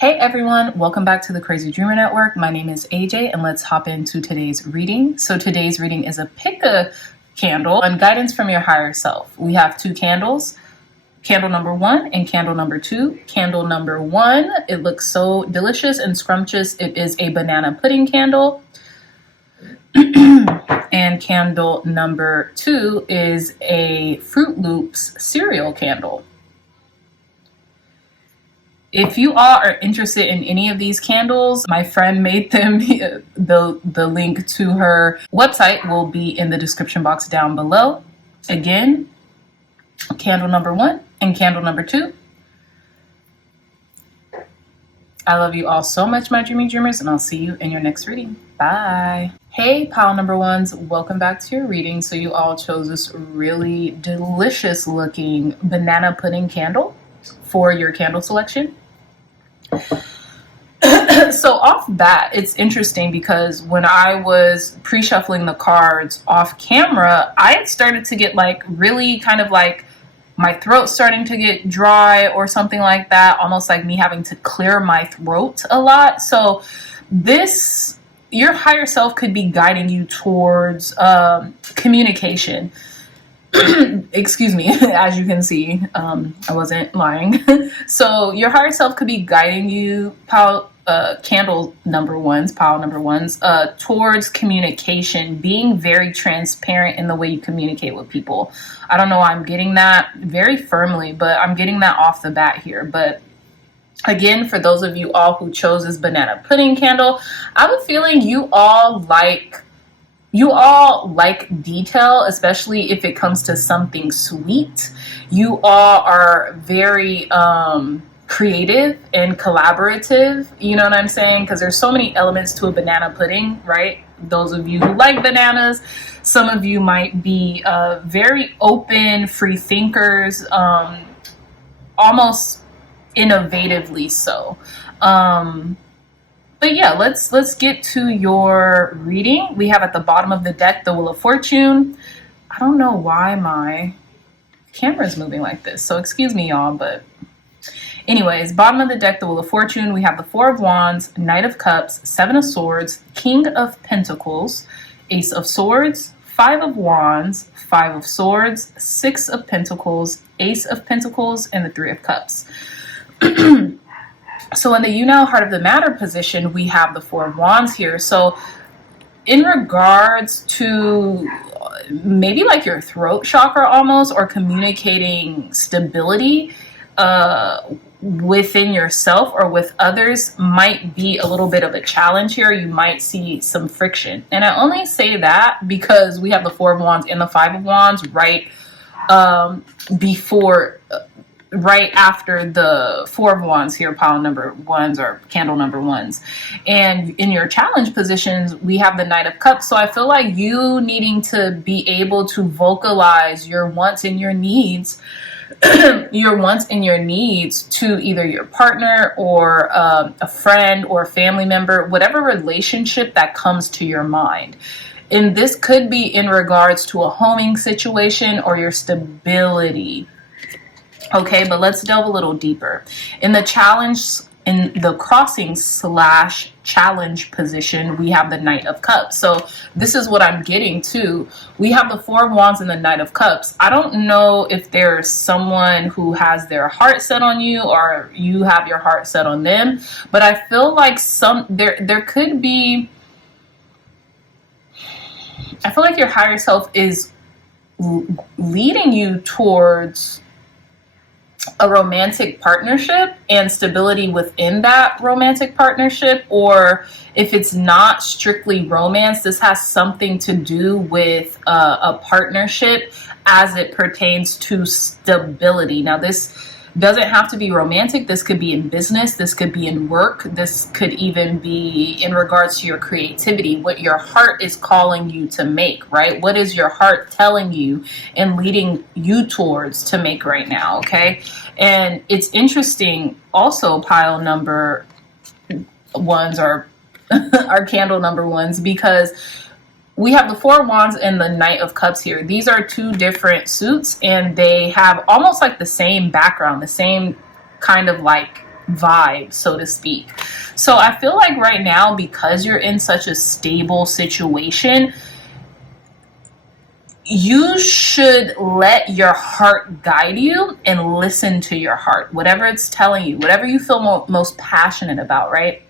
Hey everyone, welcome back to the Crazy Dreamer Network. My name is AJ and let's hop into today's reading. So today's reading is a pick a candle on guidance from your higher self. We have two candles, candle number 1 and candle number 2. Candle number 1, it looks so delicious and scrumptious. It is a banana pudding candle. And candle number 2 is a Fruit Loops cereal candle. If you all are interested in any of these candles, my friend made them. The link to her website will be in the description box down below. Again, candle number 1 and candle number 2. I love you all so much, my dreamy dreamers, and I'll see you in your next reading. Bye. Hey, pile number 1s, welcome back to your reading. So you all chose this really delicious looking banana pudding candle for your candle selection. So off bat, it's interesting because when I was pre-shuffling the cards off camera, I had started to get like really kind of like my throat starting to get dry or something like that, almost like me having to clear my throat a lot. So this, your higher self could be guiding you towards communication. Excuse me, as you can see, I wasn't lying. So your higher self could be guiding you, pile number ones, towards communication, being very transparent in the way you communicate with people. I don't know why I'm getting that very firmly, but I'm getting that off the bat here. But again, for those of you all who chose this banana pudding candle, I have a feeling you all like detail, especially if it comes to something sweet. You all are very creative and collaborative, you know what I'm saying? Because there's so many elements to a banana pudding, right? Those of you who like bananas, some of you might be very open, free thinkers, almost innovatively so. But yeah, let's get to your reading. We have at the bottom of the deck the Wheel of Fortune. I don't know why my camera is moving like this, so excuse me, y'all. But anyways, bottom of the deck, the Wheel of Fortune. We have the Four of Wands, Knight of Cups, Seven of Swords, King of Pentacles, Ace of Swords, Five of Wands, Five of Swords, Six of Pentacles, Ace of Pentacles, and the Three of Cups. So in the you know heart of the matter position, we have the Four of Wands here. So in regards to maybe like your throat chakra almost, or communicating stability within yourself or with others might be a little bit of a challenge here. You might see some friction. And I only say that because we have the Four of Wands and the Five of Wands right right after the Four of Wands here, pile number 1s or candle number 1s. And in your challenge positions, we have the Knight of Cups. So I feel like you needing to be able to vocalize your wants and your needs, your wants and your needs to either your partner or a friend or a family member, whatever relationship that comes to your mind. And this could be in regards to a homing situation or your stability. Okay, but let's delve a little deeper. In the crossing / challenge position, we have the Knight of Cups. So this is what I'm getting to. We have the Four of Wands and the Knight of Cups. I don't know if there's someone who has their heart set on you or you have your heart set on them, but I feel like there could be, I feel like your higher self is leading you towards a romantic partnership and stability within that romantic partnership. Or if it's not strictly romance, this has something to do with a partnership as it pertains to stability. Now, this doesn't have to be romantic. This could be in business. This could be in work. This could even be in regards to your creativity, what your heart is calling you to make, right? What is your heart telling you and leading you towards to make right now, okay? And it's interesting also, pile number 1s are candle number 1s, because we have the Four of Wands and the Knight of Cups here. These are two different suits, and they have almost like the same background, the same kind of like vibe, so to speak. So I feel like right now, because you're in such a stable situation, you should let your heart guide you and listen to your heart, whatever it's telling you, whatever you feel most passionate about, right?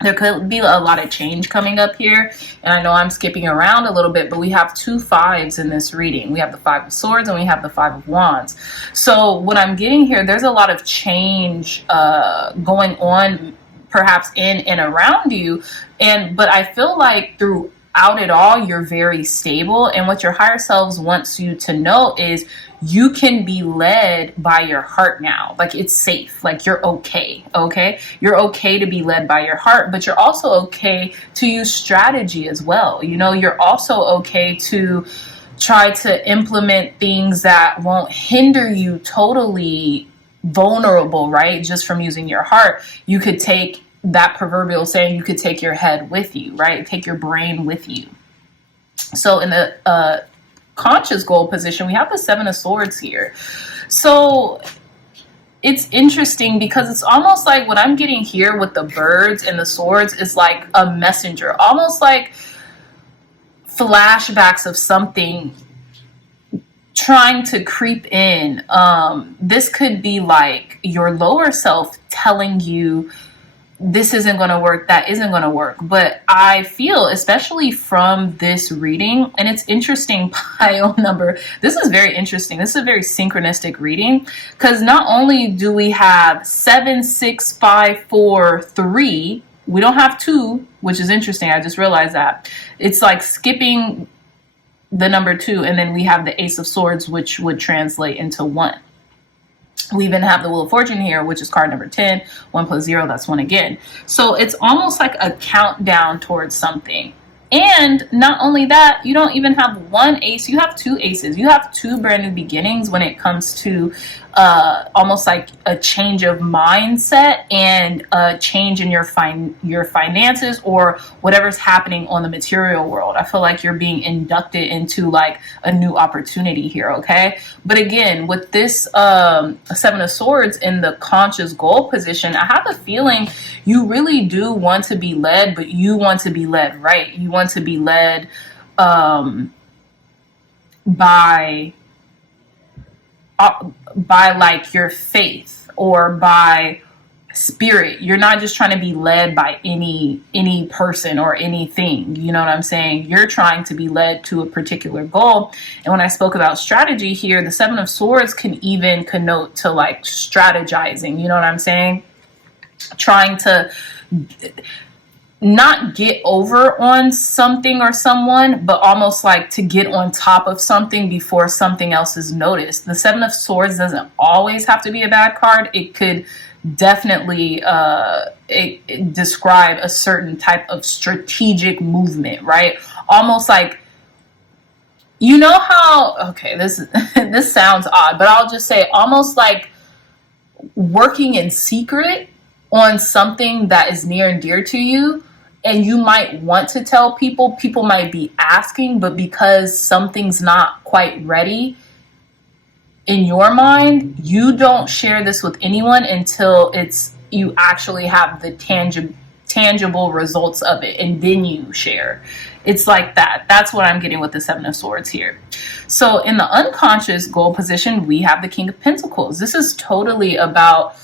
There could be a lot of change coming up here, and I know I'm skipping around a little bit, but we have 2 5s in this reading. We have the 5 of Swords and we have the 5 of Wands. So what I'm getting here, there's a lot of change going on, perhaps in and around you, but I feel like throughout it all, you're very stable, and what your higher selves wants you to know is you can be led by your heart now. Like, it's safe. Like, you're okay. You're okay to be led by your heart, but you're also okay to use strategy as well. You're also okay to try to implement things that won't hinder you totally vulnerable, right? Just from using your heart. You could take that proverbial saying, you could take your head with you, right? Take your brain with you. So in the conscious goal position, we have the 7 of Swords here. So it's interesting because it's almost like what I'm getting here with the birds and the swords is like a messenger, almost like flashbacks of something trying to creep in. This could be like your lower self telling you this isn't going to work, that isn't going to work. But I feel, especially from this reading, and it's interesting, pile number, this is very interesting. This is a very synchronistic reading, because not only do we have 7, 6, 5, 4, 3, we don't have 2, which is interesting. I just realized that. It's like skipping the number 2, and then we have the Ace of Swords, which would translate into 1. We even have the Wheel of Fortune here, which is card number 10. 1 plus 0, that's 1 again. So it's almost like a countdown towards something. And not only that, you don't even have 1 ace, you have 2 aces. You have 2 brand new beginnings when it comes to almost like a change of mindset and a change in your finances or whatever's happening on the material world. I feel like you're being inducted into like a new opportunity here, okay? But again, with this 7 of Swords in the conscious goal position, I have a feeling you really do want to be led, but you want to be led right. You want to be led by like your faith or by spirit. You're not just trying to be led by any person or anything. You know what I'm saying? You're trying to be led to a particular goal. And when I spoke about strategy here, the 7 of Swords can even connote to like strategizing. You know what I'm saying? Trying to not get over on something or someone, but almost like to get on top of something before something else is noticed. The 7 of Swords doesn't always have to be a bad card. It could definitely describe a certain type of strategic movement, right? Almost like, you know how, okay, this sounds odd, but I'll just say almost like working in secret on something that is near and dear to you. And you might want to tell people might be asking, but because something's not quite ready in your mind, you don't share this with anyone until you actually have the tangible results of it, and then you share. It's like that. That's what I'm getting with the 7 of Swords here. So in the unconscious goal position, we have the King of Pentacles. This is totally about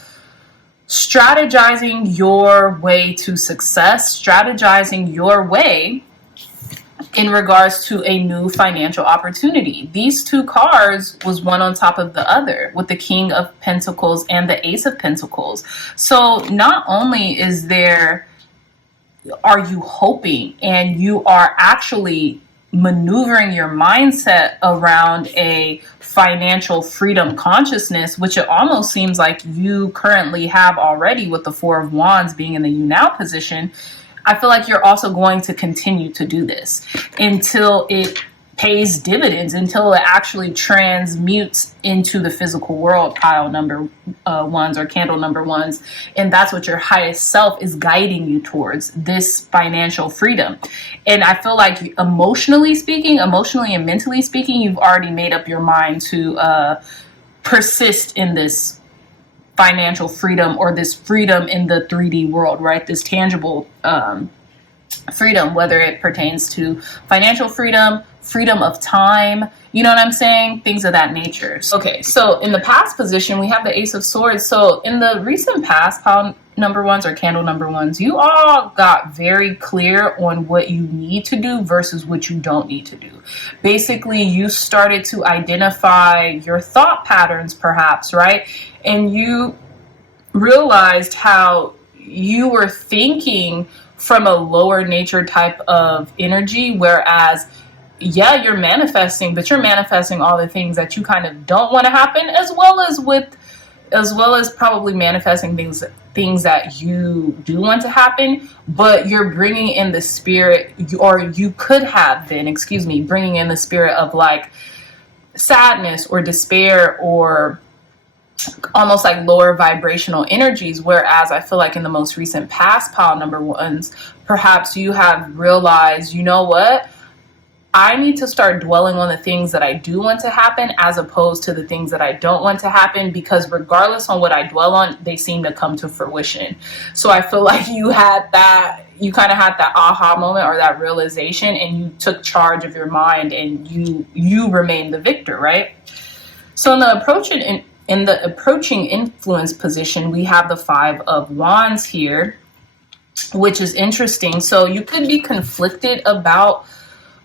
strategizing your way to success, strategizing your way in regards to a new financial opportunity. These 2 cards was one on top of the other with the King of Pentacles and the Ace of Pentacles. So not only are you hoping and you are actually maneuvering your mindset around a financial freedom consciousness, which it almost seems like you currently have already with the 4 of Wands being in the you now position. I feel like you're also going to continue to do this until it pays dividends, until it actually transmutes into the physical world, pile number 1s or candle number 1s. And that's what your highest self is guiding you towards, this financial freedom. And I feel like emotionally and mentally speaking, you've already made up your mind to persist in this financial freedom or this freedom in the 3D world, right? This tangible freedom, whether it pertains to financial freedom, freedom of time, you know what I'm saying? Things of that nature. Okay, so in the past position, we have the Ace of Swords. So in the recent past, pile number ones or candle number ones, you all got very clear on what you need to do versus what you don't need to do. Basically, you started to identify your thought patterns, perhaps, right? And you realized how you were thinking from a lower nature type of energy, whereas yeah, you're manifesting, but you're manifesting all the things that you kind of don't want to happen, as well as probably manifesting things that you do want to happen, but you're bringing in the spirit, or you could have been, bringing in the spirit of like sadness or despair or almost like lower vibrational energies. Whereas I feel like in the most recent past, pile number ones, perhaps you have realized, you know what? I need to start dwelling on the things that I do want to happen as opposed to the things that I don't want to happen, because regardless on what I dwell on, they seem to come to fruition. So I feel like you kind of had that aha moment or that realization, and you took charge of your mind and you remained the victor, right? So in the approaching influence position, we have the 5 of Wands here, which is interesting. So you could be conflicted about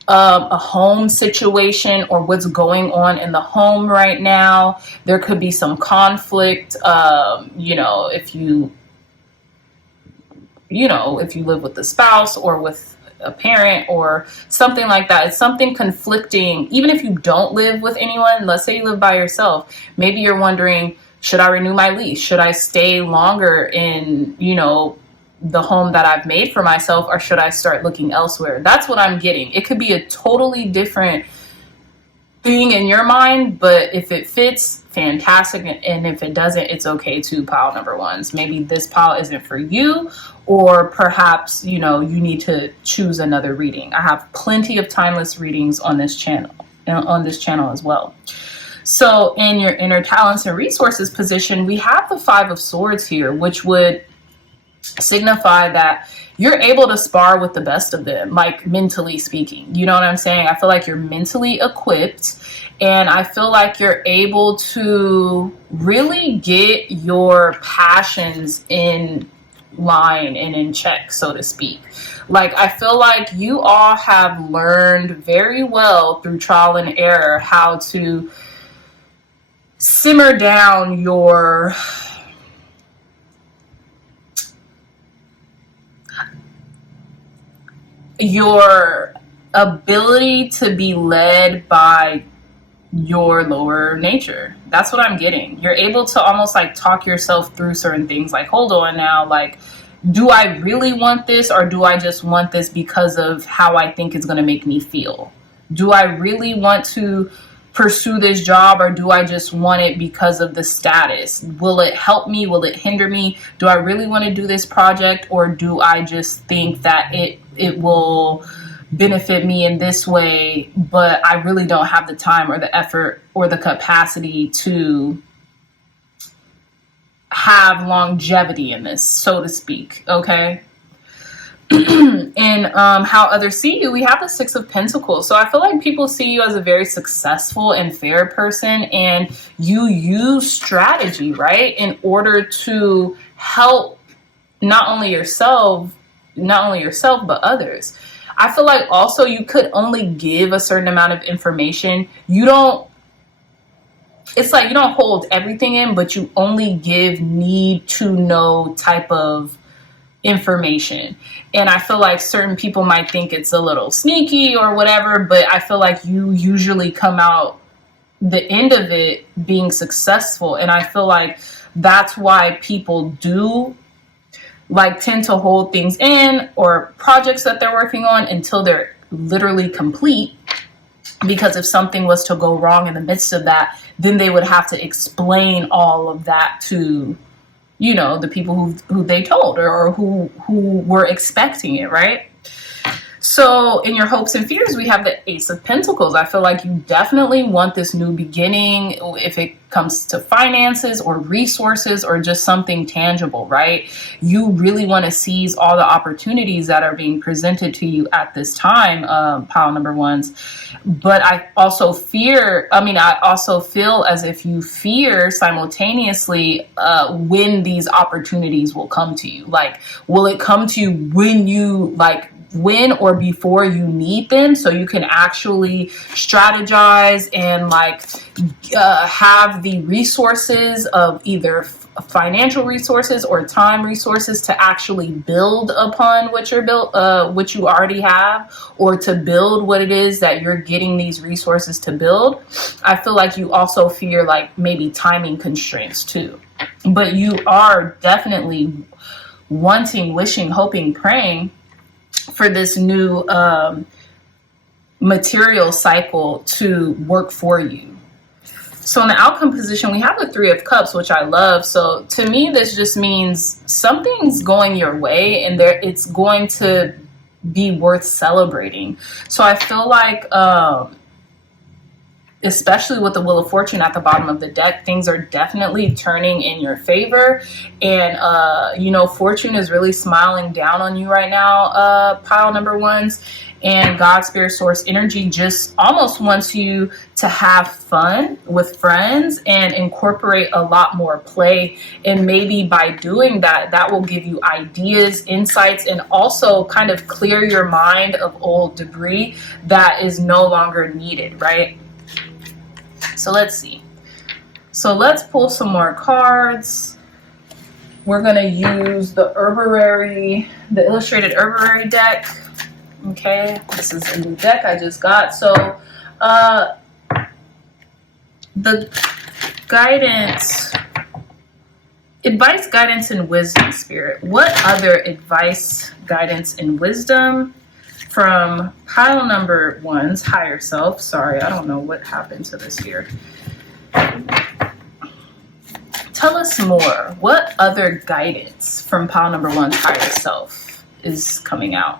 a home situation or what's going on in the home right now. There could be some conflict, if you live with a spouse or with a parent or something like that. It's something conflicting. Even if you don't live with anyone, let's say you live by yourself, maybe you're wondering, should I renew my lease? Should I stay longer in, the home that I've made for myself, or should I start looking elsewhere? That's what I'm getting. It could be a totally different thing in your mind, but if it fits, fantastic. And if it doesn't, it's okay too, pile number ones. Maybe this pile isn't for you, or perhaps, you need to choose another reading. I have plenty of timeless readings on this channel as well. So in your inner talents and resources position, we have the 5 of Swords here, which would signify that you're able to spar with the best of them, like mentally speaking. You know what I'm saying? I feel like you're mentally equipped, and I feel like you're able to really get your passions in line and in check, so to speak. Like, I feel like you all have learned very well through trial and error how to simmer down your ability to be led by your lower nature. That's what I'm getting. You're able to almost like talk yourself through certain things, like, hold on now, like, do I really want this, or do I just want this because of how I think it's going to make me feel? Do I really want to pursue this job, or do I just want it because of the status? Will it help me? Will it hinder me? Do I really want to do this project, or do I just think that it will benefit me in this way, but I really don't have the time or the effort or the capacity to have longevity in this, so to speak, okay? And how others see you, we have the 6 of Pentacles. So I feel like people see you as a very successful and fair person, and you use strategy, right, in order to help not only yourself, but others. I feel like also you could only give a certain amount of information. It's like you don't hold everything in, but you only give need to know type of information. And I feel like certain people might think it's a little sneaky or whatever, but I feel like you usually come out the end of it being successful. And I feel like that's why people do tend to hold things in, or projects that they're working on, until they're literally complete. Because if something was to go wrong in the midst of that, then they would have to explain all of that to, the people who they told, or who were expecting it, right? So in your hopes and fears, we have the Ace of Pentacles. I feel like you definitely want this new beginning if it comes to finances or resources or just something tangible, right? You really want to seize all the opportunities that are being presented to you at this time, pile number ones. But I also feel as if you fear simultaneously when these opportunities will come to you. Like, will it come to you when or before you need them, so you can actually strategize and have the resources of either financial resources or time resources to actually build upon what what you already have, or to build what it is that you're getting these resources to build. I feel like you also fear maybe timing constraints too, but you are definitely wanting, wishing, hoping, praying for this new material cycle to work for you. So in the outcome position, we have the Three of Cups, which I love. So to me, this just means something's going your way, and it's going to be worth celebrating. So I feel like, especially with the Wheel of Fortune at the bottom of the deck, things are definitely turning in your favor. And, Fortune is really smiling down on you right now, pile number ones. And God, Spirit, Source energy just almost wants you to have fun with friends and incorporate a lot more play. And maybe by doing that, that will give you ideas, insights, and also kind of clear your mind of old debris that is no longer needed, right? So let's see. So let's pull some more cards. We're going to use the Illustrated Herbarary deck. Okay, this is a new deck I just got. So the advice, guidance, and wisdom, Spirit. What other advice, guidance, and wisdom from pile number one's higher self? Sorry, I don't know what happened to this here. Tell us more. What other guidance from pile number one's higher self is coming out?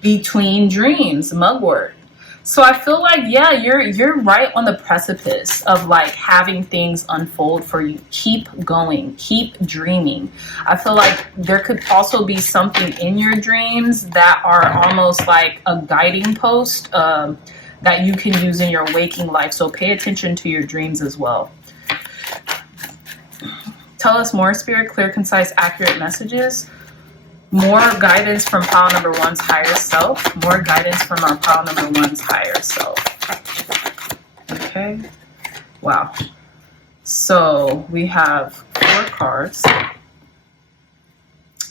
Between dreams, mugwort. So I feel like, yeah, you're right on the precipice of having things unfold for you. Keep going, keep dreaming. I feel like there could also be something in your dreams that are almost like a guiding post that you can use in your waking life. So pay attention to your dreams as well. Tell us more, Spirit. Clear, concise, accurate messages. More guidance from pile number one's higher self. More guidance from our pile number one's higher self. Okay. Wow. So we have 4 cards.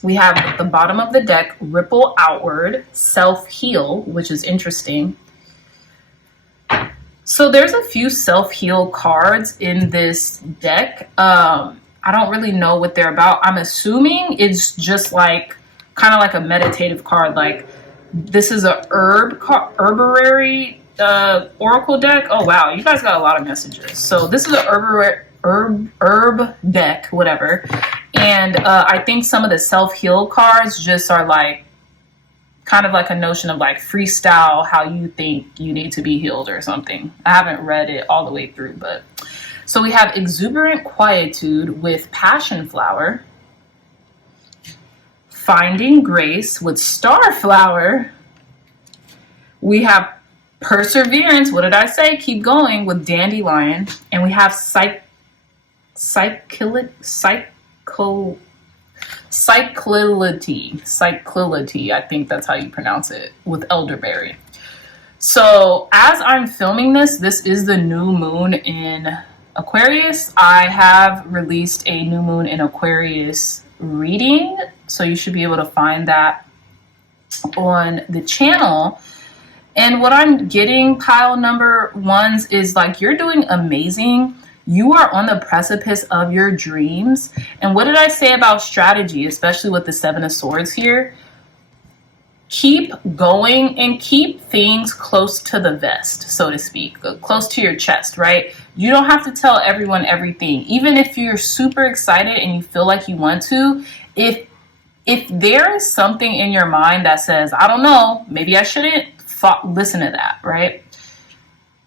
We have at the bottom of the deck, Ripple Outward, Self-Heal, which is interesting. So there's a few self-heal cards in this deck. I don't really know what they're about. I'm assuming it's just kind of like a meditative card. This is a herbarary oracle deck. Oh wow, you guys got a lot of messages. So this is a herb deck, whatever. And I think some of the self-heal cards just are kind of like a notion of freestyle how you think you need to be healed or something. I haven't read it all the way through, but so we have Exuberant Quietude with Passion Flower. Finding Grace with Starflower. We have Perseverance. What did I say? Keep going with Dandelion. And we have Cyclility. I think that's how you pronounce it, with Elderberry. So as I'm filming this is the new moon in Aquarius. I have released a new moon in Aquarius reading, so you should be able to find that on the channel. And what I'm getting, pile number ones, is you're doing amazing. You are on the precipice of your dreams. And what did I say about strategy, especially with the 7 of Swords here? Keep going and keep things close to the vest, so to speak, close to your chest, right? You don't have to tell everyone everything. Even if you're super excited and you feel like you want to, if if there is something in your mind that says, I don't know, maybe I shouldn't listen to that, right?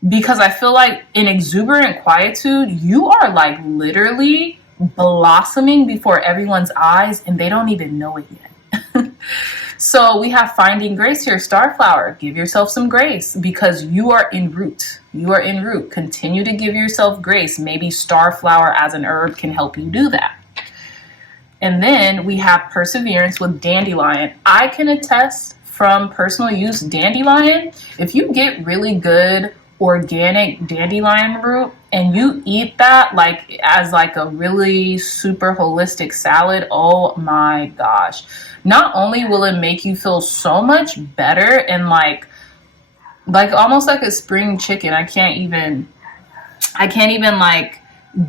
Because I feel like in exuberant quietude, you are like literally blossoming before everyone's eyes and they don't even know it yet. So we have finding grace here, Starflower. Give yourself some grace because you are en route. You are en route. Continue to give yourself grace. Maybe Starflower as an herb can help you do that. And then we have perseverance with dandelion. I can attest from personal use, dandelion, if you get really good organic dandelion root and you eat that like as like a really super holistic salad, oh my gosh. Not only will it make you feel so much better and like almost like a spring chicken. I can't even like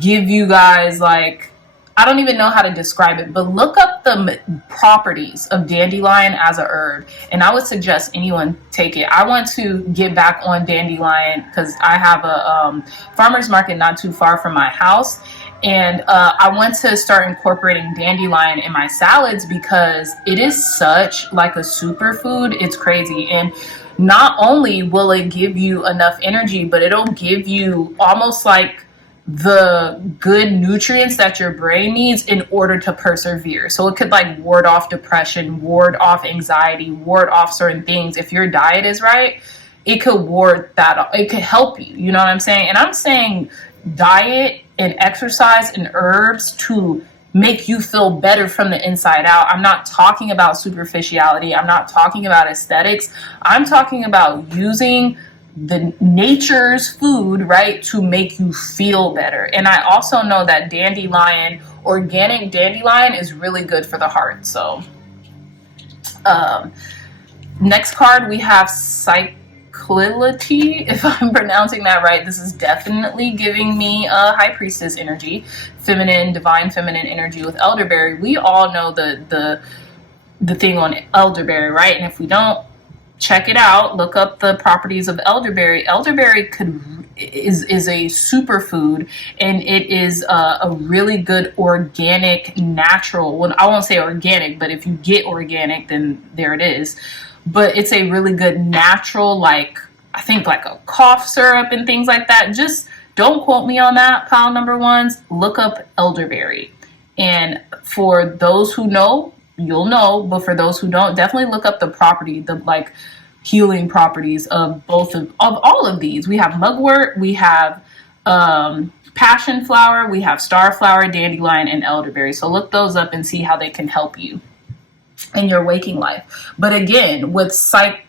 give you guys like, I don't even know how to describe it, but look up the properties of dandelion as a herb. And I would suggest anyone take it. I want to get back on dandelion because I have a farmer's market not too far from my house. And I want to start incorporating dandelion in my salads because it is such like a superfood. It's crazy. And not only will it give you enough energy, but it'll give you almost like the good nutrients that your brain needs in order to persevere. So it could like ward off depression, ward off anxiety, ward off certain things. If your diet is right, it could ward that off. It could help you. You know what I'm saying? And I'm saying diet and exercise and herbs to make you feel better from the inside out. I'm not talking about superficiality. I'm not talking about aesthetics. I'm talking about using the nature's food, right, to make you feel better. And I also know that dandelion, organic dandelion, is really good for the heart. So next card we have cyclicity, if I'm pronouncing that right. This is definitely giving me a high priestess energy, feminine, divine feminine energy with elderberry. We all know the thing on elderberry, right? And if we don't, check it out. Look up the properties of elderberry. Elderberry is a superfood, and it is a really good organic, natural. Well, I won't say organic, but if you get organic, then there it is. But it's a really good natural, like I think like a cough syrup and things like that. Just don't quote me on that, pile number ones. Look up elderberry. And for those who know, you'll know, but for those who don't, definitely look up the property, the like healing properties of both of all of these. We have mugwort, we have passion flower, we have starflower, dandelion, and elderberry. So look those up and see how they can help you in your waking life. But again, with cyclicity,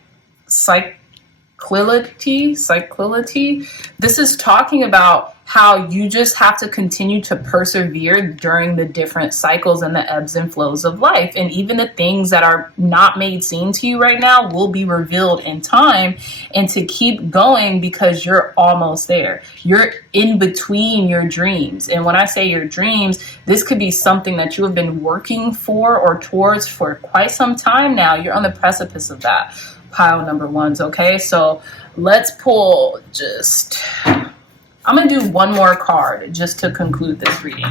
this is talking about how you just have to continue to persevere during the different cycles and the ebbs and flows of life. And even the things that are not made seen to you right now will be revealed in time, and to keep going because you're almost there. You're in between your dreams. And when I say your dreams, this could be something that you have been working for or towards for quite some time now. You're on the precipice of that, pile number ones. Okay, so let's pull I'm going to do one more card just to conclude this reading.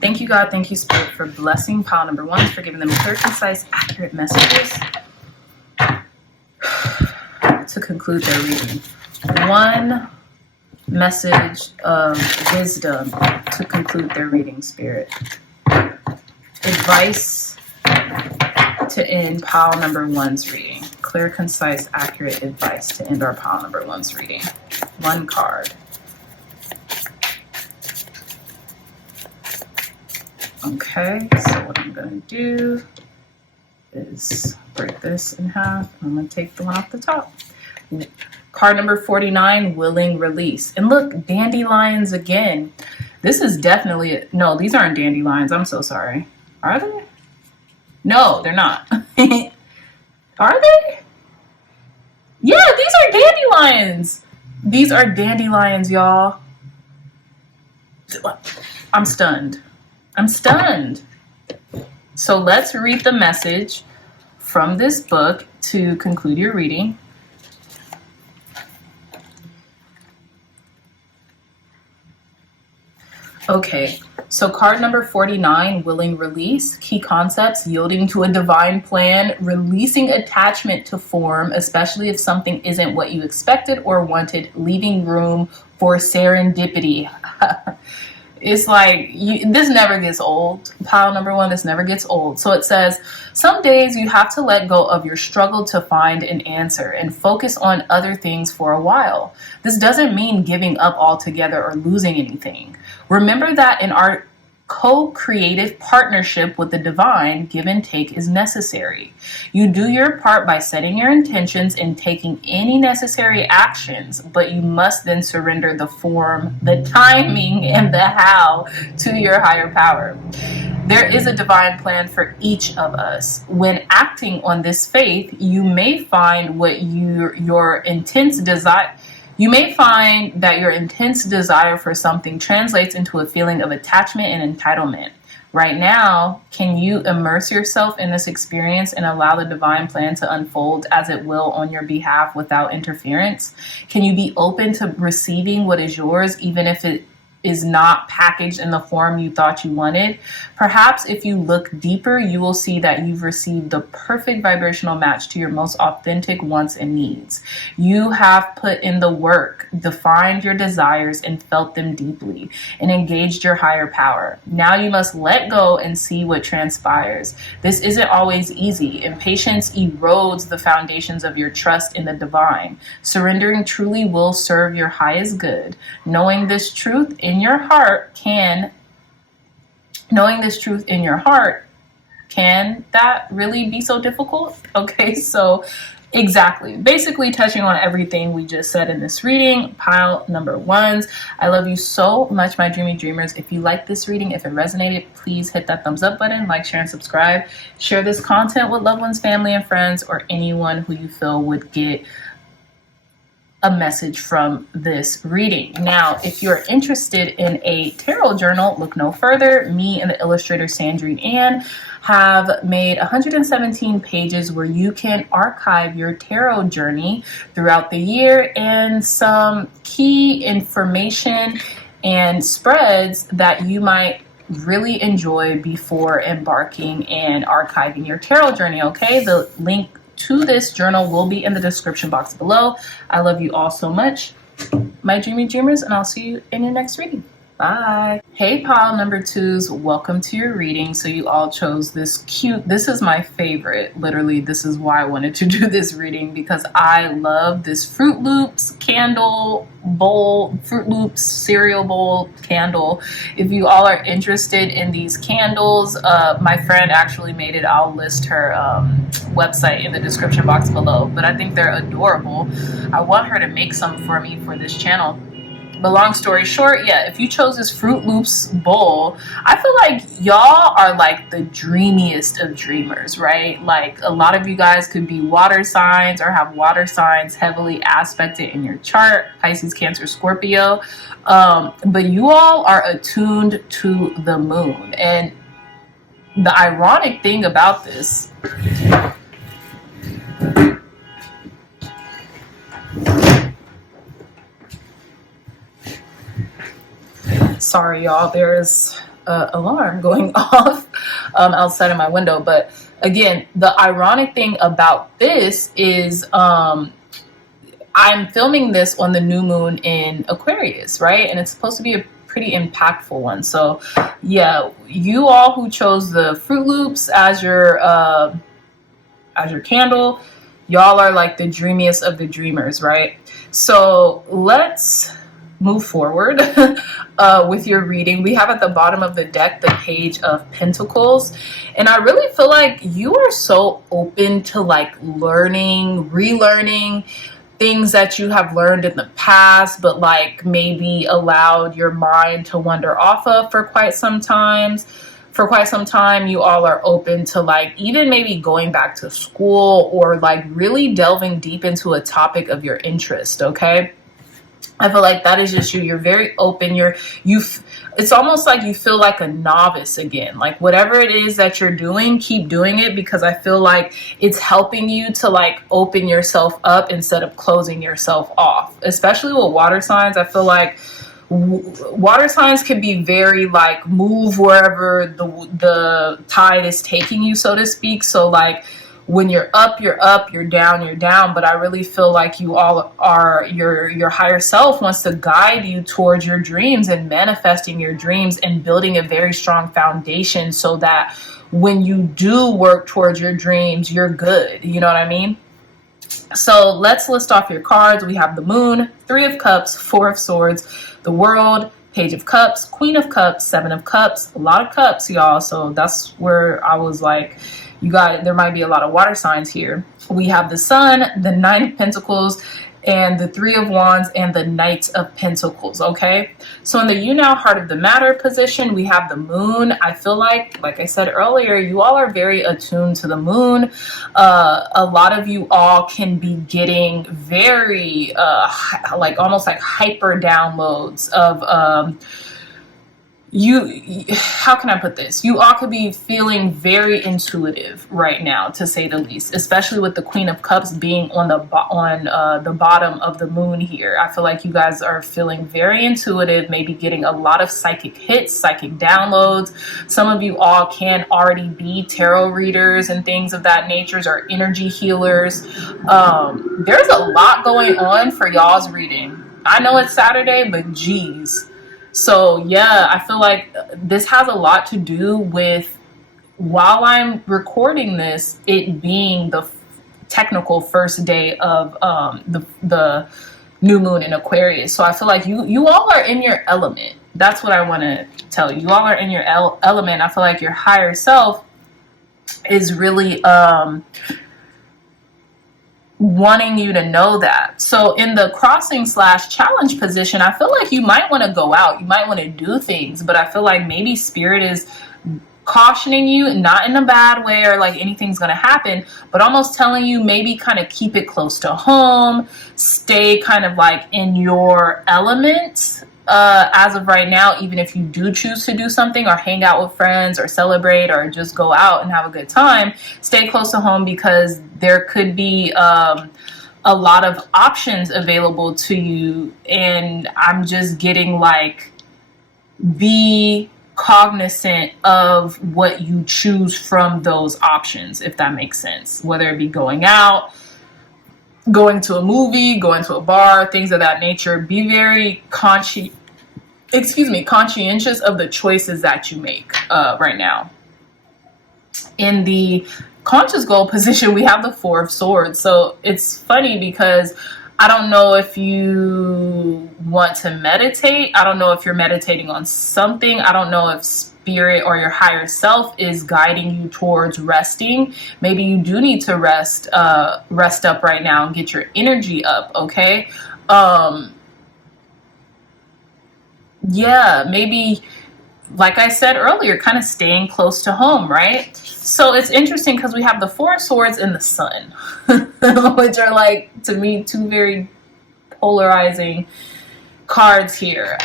Thank you, God. Thank you, Spirit, for blessing pile number ones, for giving them clear, concise, accurate messages to conclude their reading. One message of wisdom to conclude their reading, Spirit. Advice to end pile number one's reading. Clear, concise, accurate advice to end our pile number one's reading. One card. Okay, so what I'm going to do is break this in half. I'm going to take the one off the top. Card number 49, willing release. And look, dandelions again. This is definitely, no, these aren't dandelions. I'm so sorry. Are they? No, they're not. Are they? Yeah, these are dandelions. These are dandelions, y'all. I'm stunned. I'm stunned. So let's read the message from this book to conclude your reading. Okay, So card number 49, willing release, key concepts, yielding to a divine plan, releasing attachment to form, especially if something isn't what you expected or wanted, leaving room for serendipity. It's like, this never gets old. Pile number 1, this never gets old. So it says, some days you have to let go of your struggle to find an answer and focus on other things for a while. This doesn't mean giving up altogether or losing anything. Remember that in our co-creative partnership with the divine, give and take is necessary. You do your part by setting your intentions and taking any necessary actions, but you must then surrender the form, the timing, and the how to your higher power. There is a divine plan for each of us. When acting on this faith, you may find what your intense desire. You may find that your intense desire for something translates into a feeling of attachment and entitlement. Right now, can you immerse yourself in this experience and allow the divine plan to unfold as it will on your behalf without interference? Can you be open to receiving what is yours, even if it is not packaged in the form you thought you wanted? Perhaps if you look deeper, you will see that you've received the perfect vibrational match to your most authentic wants and needs. You have put in the work, defined your desires and felt them deeply, and engaged your higher power. Now you must let go and see what transpires. This isn't always easy. Impatience erodes the foundations of your trust in the divine. Surrendering truly will serve your highest good. Knowing this truth in your heart, can that really be so difficult? Okay, so exactly. Basically touching on everything we just said in this reading. Pile number 1s. I love you so much, my dreamy dreamers. If you like this reading, if it resonated, please hit that thumbs up button, like, share, and subscribe. Share this content with loved ones, family, and friends, or anyone who you feel would get a message from this reading. Now, if you're interested in a tarot journal, look no further. Me and the illustrator Sandrine Ann have made 117 pages where you can archive your tarot journey throughout the year and some key information and spreads that you might really enjoy before embarking and archiving your tarot journey. Okay, the link to this journal will be in the description box below. I love you all so much, my dreamy dreamers, and I'll see you in your next reading. Bye. Hey, pile number 2s, welcome to your reading. So you all chose this is my favorite. Literally, this is why I wanted to do this reading, because I love this Fruit Loops candle bowl, Fruit Loops cereal bowl candle. If you all are interested in these candles, my friend actually made it. I'll list her website in the description box below, but I think they're adorable. I want her to make some for me for this channel. But long story short, yeah, if you chose this Fruit Loops bowl, I feel like y'all are like the dreamiest of dreamers, right? Like a lot of you guys could be water signs or have water signs heavily aspected in your chart, Pisces, Cancer, Scorpio. But you all are attuned to the moon. And the ironic thing about this, sorry, y'all, there's an alarm going off outside of my window. But again, the ironic thing about this is I'm filming this on the new moon in Aquarius, right? And it's supposed to be a pretty impactful one. So yeah, you all who chose the Fruit Loops as your candle, y'all are like the dreamiest of the dreamers, right? So let's move forward with your reading. We have at the bottom of the deck the Page of Pentacles, and I really feel like you are so open to like learning, relearning things that you have learned in the past, but like maybe allowed your mind to wander off of for quite some time. You all are open to like even maybe going back to school or like really delving deep into a topic of your interest. Okay, I feel like that is just you. You're very open. It's almost like you feel like a novice again. Like whatever it is that you're doing, keep doing it, because I feel like it's helping you to like open yourself up instead of closing yourself off. Especially with water signs, I feel like Water signs can be very like move wherever the tide is taking you, so to speak. So like when you're up, you're up, you're down. But I really feel like you all are, your higher self wants to guide you towards your dreams and manifesting your dreams and building a very strong foundation so that when you do work towards your dreams, you're good. You know what I mean? So let's list off your cards. We have the Moon, Three of Cups, Four of Swords, the World, Page of Cups, Queen of Cups, Seven of Cups. A lot of cups, y'all. So that's where I was like, there might be a lot of water signs here. We have the Sun, the Nine of Pentacles, and the Three of Wands, and the Knight of Pentacles, okay? So in the you now heart of the matter position, we have the Moon. I feel like I said earlier, you all are very attuned to the Moon. A lot of you all can be getting very, almost like hyper downloads of, how can I put this? You all could be feeling very intuitive right now, to say the least, especially with the Queen of Cups being on the bottom of the Moon here. I feel like you guys are feeling very intuitive, maybe getting a lot of psychic hits, psychic downloads. Some of you all can already be tarot readers and things of that nature, or energy healers. There's a lot going on for y'all's reading. I know it's Saturday, but geez. So yeah, I feel like this has a lot to do with, while I'm recording this, it being the technical first day of the new moon in Aquarius. So I feel like you all are in your element. That's what I want to tell you. You all are in your element. I feel like your higher self is really wanting you to know that. So in the crossing / challenge position, I feel like you might want to go out, you might want to do things, but I feel like maybe spirit is cautioning you, not in a bad way or like anything's going to happen, but almost telling you maybe kind of keep it close to home, stay kind of like in your element. As of right now, even if you do choose to do something or hang out with friends or celebrate or just go out and have a good time, stay close to home, because there could be a lot of options available to you. And I'm just getting like, be cognizant of what you choose from those options, if that makes sense, whether it be going out, going to a movie, going to a bar, things of that nature. Be very conscientious of the choices that you make right now. In the conscious goal position, we have the Four of Swords. So it's funny because I don't know if you want to meditate. I don't know if you're meditating on something. I don't know if spirit or your higher self is guiding you towards resting. Maybe you do need to rest up right now and get your energy up, okay? Yeah, maybe, like I said earlier, kind of staying close to home, right? So it's interesting because we have the Four of Swords and the Sun, which are like, to me, two very polarizing cards here.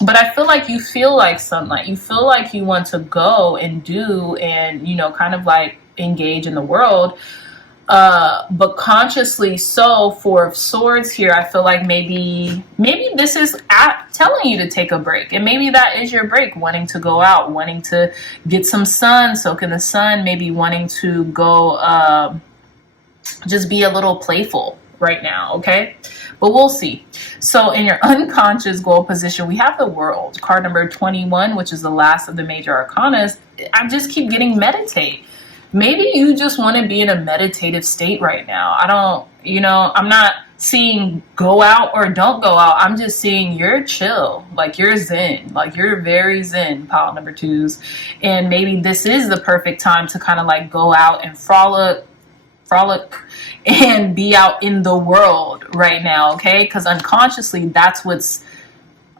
But I feel like you feel like sunlight. You feel like you want to go and do and, kind of like engage in the world. But consciously so. Four of Swords here, I feel like maybe this is telling you to take a break, and maybe that is your break, wanting to go out, wanting to get some sun, soak in the sun, maybe wanting to go just be a little playful right now, okay? But we'll see. So in your unconscious goal position, we have the World, card number 21, which is the last of the major arcanas. I just keep getting meditate. Maybe you just want to be in a meditative state right now. I'm not seeing go out or don't go out. I'm just seeing you're chill, like you're zen, like you're very zen, pile number 2s. And maybe this is the perfect time to kind of like go out and frolic and be out in the world right now, okay? Because unconsciously, that's what's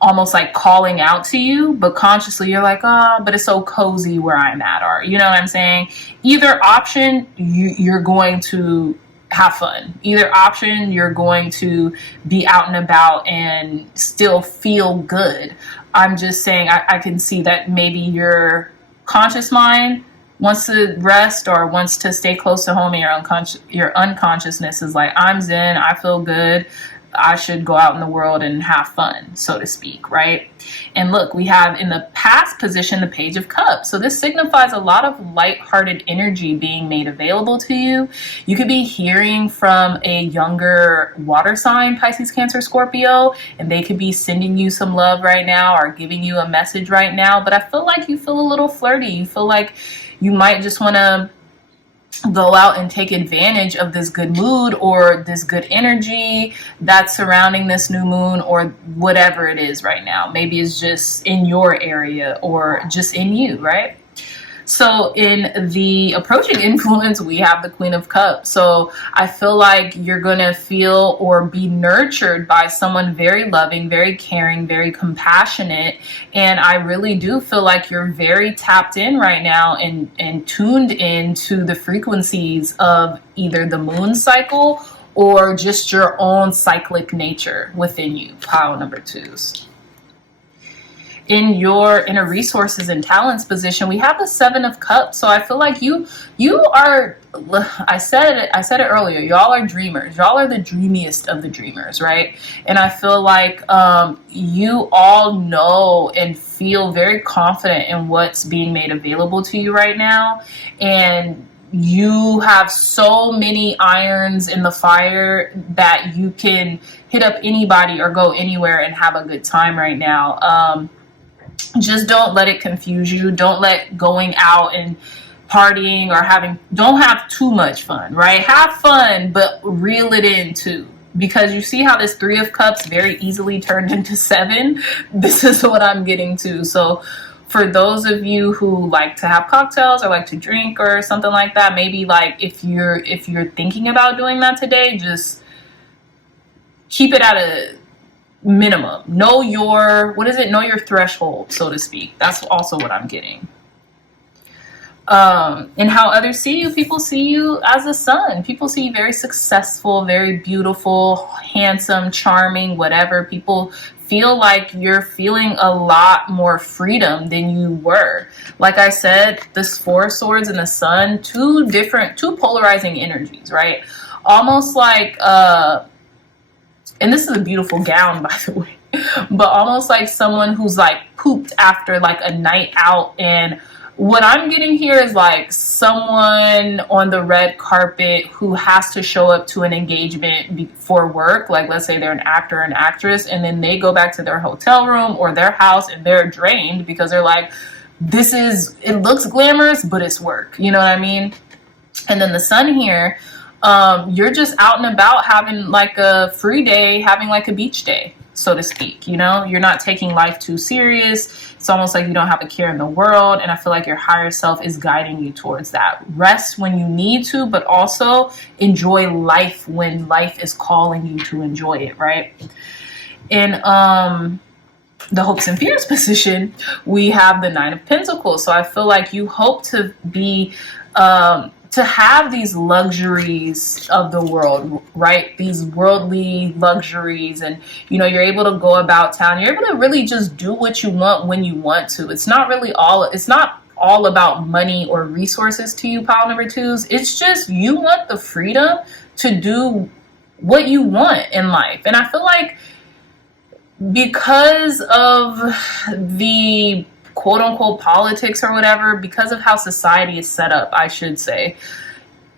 almost like calling out to you, but consciously you're like, but it's so cozy where I'm at, or you know what I'm saying? Either option, you're going to have fun. Either option, you're going to be out and about and still feel good. I'm just saying, I can see that maybe your conscious mind wants to rest or wants to stay close to home, and your unconsciousness is like, I'm zen, I feel good. I should go out in the world and have fun, so to speak, right? And look, we have in the past position the Page of Cups. So this signifies a lot of lighthearted energy being made available to you. You could be hearing from a younger water sign, Pisces, Cancer, Scorpio, and they could be sending you some love right now or giving you a message right now. But I feel like you feel a little flirty. You feel like you might just want to go out and take advantage of this good mood or this good energy that's surrounding this new moon or whatever it is right now. Maybe it's just in your area or just in you, right? So in the approaching influence, we have the Queen of Cups. So I feel like you're going to feel or be nurtured by someone very loving, very caring, very compassionate. And I really do feel like you're very tapped in right now and tuned into the frequencies of either the moon cycle or just your own cyclic nature within you, pile number twos. In your inner resources and talents position, we have the Seven of Cups. So I feel like you are, I said it earlier, y'all are dreamers. Y'all are the dreamiest of the dreamers, right? And I feel like you all know and feel very confident in what's being made available to you right now. And you have so many irons in the fire that you can hit up anybody or go anywhere and have a good time right now. Just don't let it confuse you. Don't let going out and partying or don't have too much fun, right? Have fun, but reel it in too. Because you see how this Three of Cups very easily turned into 7? This is what I'm getting to. So for those of you who like to have cocktails or like to drink or something like that, maybe like if you're thinking about doing that today, just keep it at a minimum. Know your threshold, so to speak. That's also what I'm getting. And how others see you, people see you as a sun. People see you very successful, very beautiful, handsome, charming, whatever. People feel like you're feeling a lot more freedom than you were. Like I said, this Four of Swords and the Sun, two polarizing energies, right? Almost like and this is a beautiful gown, by the way, but almost like someone who's like pooped after like a night out. And what I'm getting here is like someone on the red carpet who has to show up to an engagement for work. Like, let's say they're an actor or an actress, and then they go back to their hotel room or their house and they're drained because they're like, it looks glamorous, but it's work. You know what I mean? And then the Sun here, you're just out and about having like a free day, having like a beach day, so to speak. You know, you're not taking life too serious. It's almost like you don't have a care in the world. And I feel like your higher self is guiding you towards that. Rest when you need to, but also enjoy life when life is calling you to enjoy it, right? In the hopes and fears position, we have the Nine of Pentacles. So I feel like you hope to be to have these luxuries of the world, right? These worldly luxuries, and you're able to go about town. You're able to really just do what you want when you want to. It's not all about money or resources to you, pile number twos. It's just you want the freedom to do what you want in life. And I feel like because of the quote unquote politics or whatever, because of how society is set up, I should say,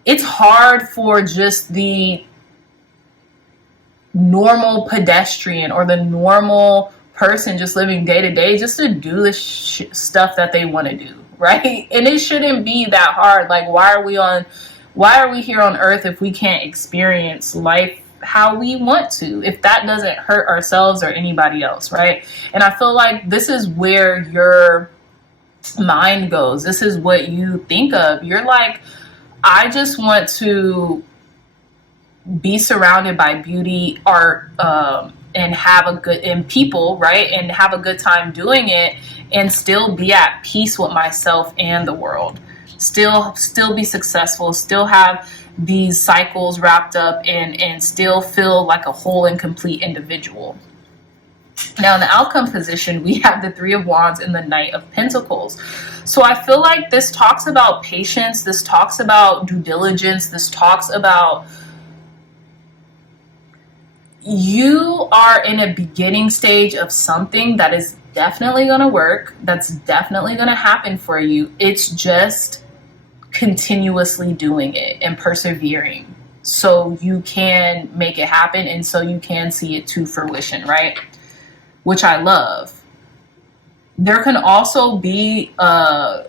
it's hard for just the normal pedestrian or the normal person just living day to day just to do the stuff that they want to do, right? And it shouldn't be that hard. Like, why are we here on earth if we can't experience life how we want to, if that doesn't hurt ourselves or anybody else, right? And I feel like this is where your mind goes. This is what you think of. You're like, I just want to be surrounded by beauty, art, and and people, right? And have a good time doing it and still be at peace with myself and the world. Still be successful, still have these cycles wrapped up and still feel like a whole and complete individual. Now in the outcome position, we have the Three of Wands and the Knight of Pentacles. So I feel like this talks about patience. This talks about due diligence. This talks about you are in a beginning stage of something that is definitely going to work. That's definitely going to happen for you. It's just continuously doing it and persevering so you can make it happen and so you can see it to fruition, right? Which I love. There can also be an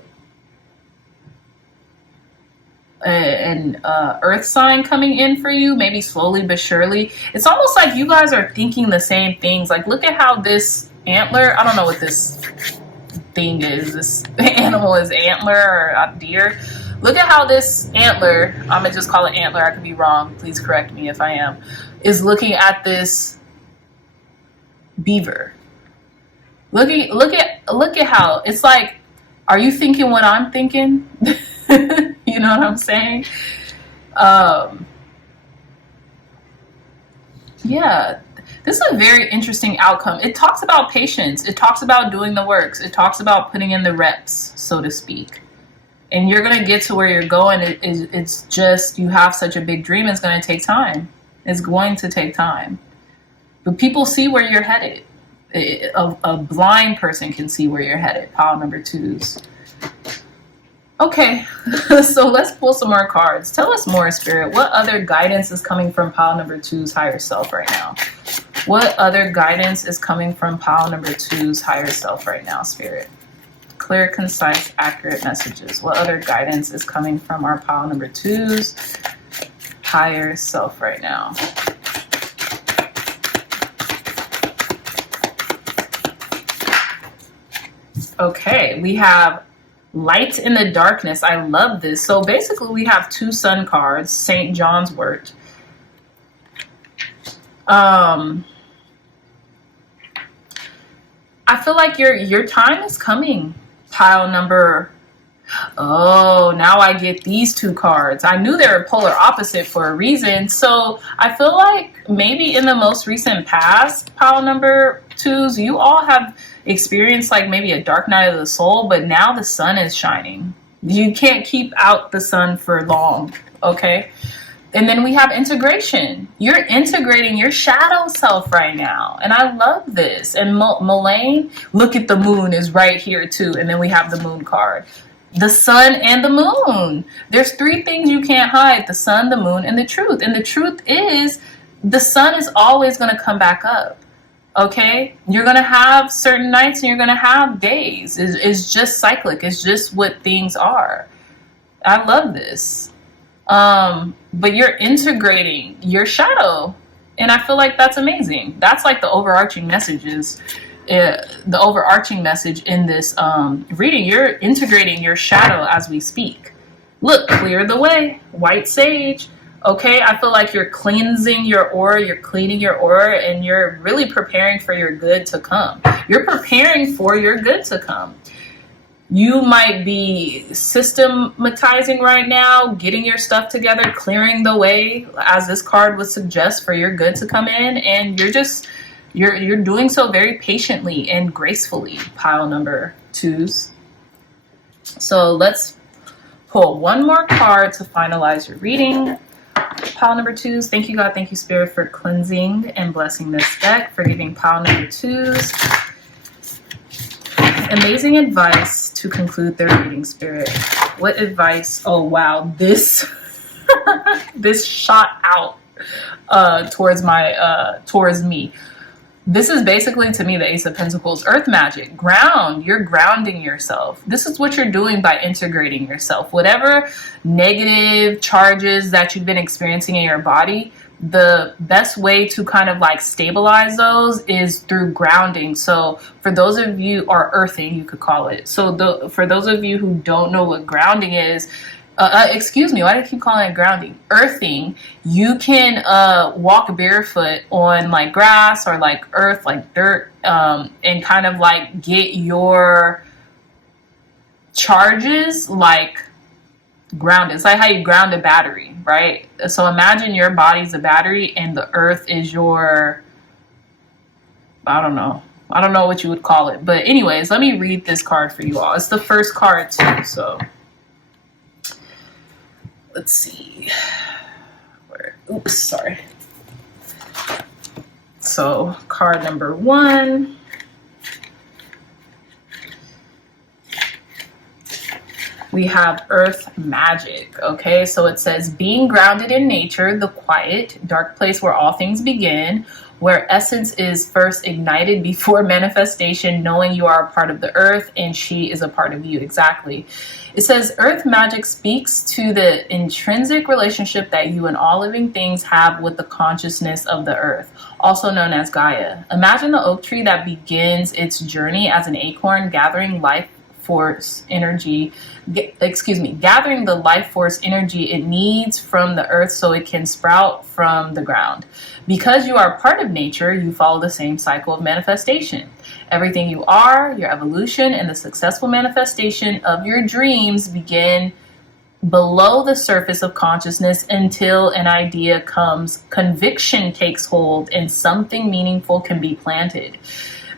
earth sign coming in for you, maybe slowly but surely. It's almost like you guys are thinking the same things. Like, look at how this antler, I don't know what this thing is. This animal is antler or a deer. Look at how this antler, I'm gonna just call it antler, I could be wrong, please correct me if I am, is looking at this beaver. Look at how it's like, are you thinking what I'm thinking? You know what I'm saying? Yeah, this is a very interesting outcome. It talks about patience. It talks about doing the works. It talks about putting in the reps, so to speak. And you're going to get to where you're going. It's just, you have such a big dream. It's going to take time. It's going to take time. But people see where you're headed. A blind person can see where you're headed. Pile number 2s. Okay, so let's pull some more cards. Tell us more, Spirit. What other guidance is coming from pile number 2's higher self right now? What other guidance is coming from pile number 2's higher self right now, Spirit? Clear, concise, accurate messages. What other guidance is coming from our pile number 2's higher self right now? Okay, we have light in the darkness. I love this. So basically we have 2 sun cards, St. John's wort. I feel like your time is coming. Pile number, oh, now I get these 2 cards. I knew they were polar opposite for a reason. So I feel like maybe in the most recent past, pile number 2's, you all have experienced like maybe a dark night of the soul, but now the sun is shining. You can't keep out the sun for long, okay? And then we have integration. You're integrating your shadow self right now. And I love this. And Mullane, look at the moon is right here too. And then we have the moon card. The sun and the moon. There's 3 things you can't hide. The sun, the moon, and the truth. And the truth is the sun is always going to come back up. Okay? You're going to have certain nights and you're going to have days. It's just cyclic. It's just what things are. I love this. But you're integrating your shadow, and I feel like that's amazing. That's like the overarching messages, the overarching message in this reading. You're integrating your shadow as we speak. Look, clear the way, white sage. Okay, I feel like you're cleansing your aura, you're cleaning your aura, and you're really preparing for your good to come. You're preparing for your good to come. You might be systematizing right now, getting your stuff together, clearing the way, as this card would suggest, for your good to come in. And you're doing so very patiently and gracefully, pile number 2's. So let's pull one more card to finalize your reading. Pile number 2's. Thank you, God. Thank you, Spirit, for cleansing and blessing this deck, for giving pile number 2's amazing advice to conclude their reading, Spirit. What advice? Oh, wow. This this shot out towards me. This is basically, to me, the Ace of Pentacles, earth magic. Ground. You're grounding yourself. This is what you're doing by integrating yourself. Whatever negative charges that you've been experiencing in your body, the best way to kind of like stabilize those is through grounding. So for those of you, or earthing, you could call it. So for those of you who don't know what grounding is, excuse me, why do I keep calling it grounding? Earthing. You can walk barefoot on like grass or like earth, like dirt, and kind of like get your charges like grounded. It's like how you ground a battery, right? So imagine your body's a battery and the earth is your, I don't know what you would call it. But anyways, let me read this card for you all. It's the first card too, so let's see. Oops, sorry. So card number 1. We have earth magic. Okay, so it says being grounded in nature, the quiet, dark place where all things begin, where essence is first ignited before manifestation, knowing you are a part of the earth and she is a part of you. Exactly. It says earth magic speaks to the intrinsic relationship that you and all living things have with the consciousness of the earth, also known as Gaia. Imagine the oak tree that begins its journey as an acorn, gathering life force energy, gathering the life force energy it needs from the earth so it can sprout from the ground. Because you are part of nature, you follow the same cycle of manifestation. Everything you are, your evolution, and the successful manifestation of your dreams begin below the surface of consciousness until an idea comes, conviction takes hold, and something meaningful can be planted.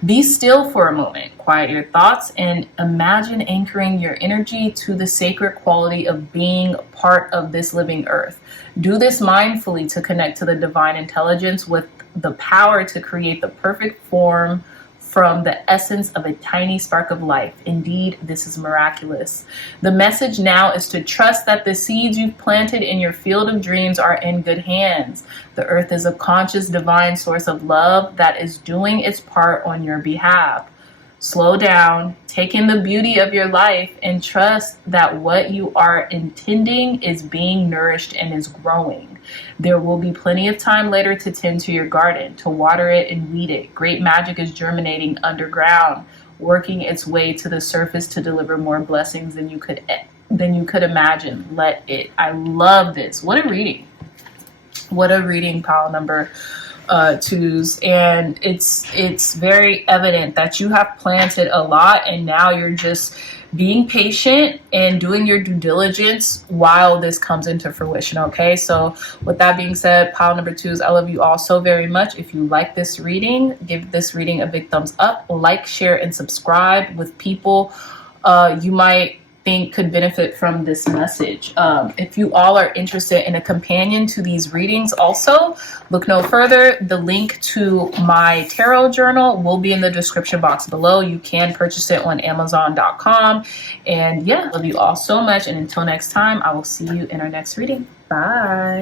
Be still for a moment, quiet your thoughts, and imagine anchoring your energy to the sacred quality of being part of this living earth. Do this mindfully to connect to the divine intelligence with the power to create the perfect form from the essence of a tiny spark of life. Indeed, this is miraculous. The message now is to trust that the seeds you've planted in your field of dreams are in good hands. The earth is a conscious divine source of love that is doing its part on your behalf. Slow down, take in the beauty of your life, and trust that what you are intending is being nourished and is growing. There will be plenty of time later to tend to your garden, to water it and weed it. Great magic is germinating underground, working its way to the surface to deliver more blessings than you could imagine. Let it. I love this. What a reading. What a reading, pile number 2s. And it's very evident that you have planted a lot and now you're just being patient and doing your due diligence while this comes into fruition. Okay, so with that being said, pile number 2s, I love you all so very much. If you like this reading, give this reading a big thumbs up, like, share, and subscribe with people you might think could benefit from this message. If you all are interested in a companion to these readings, also look no further. The link to my tarot journal will be in the description box below. You can purchase it on Amazon.com. And yeah, love you all so much. And until next time, I will see you in our next reading. Bye.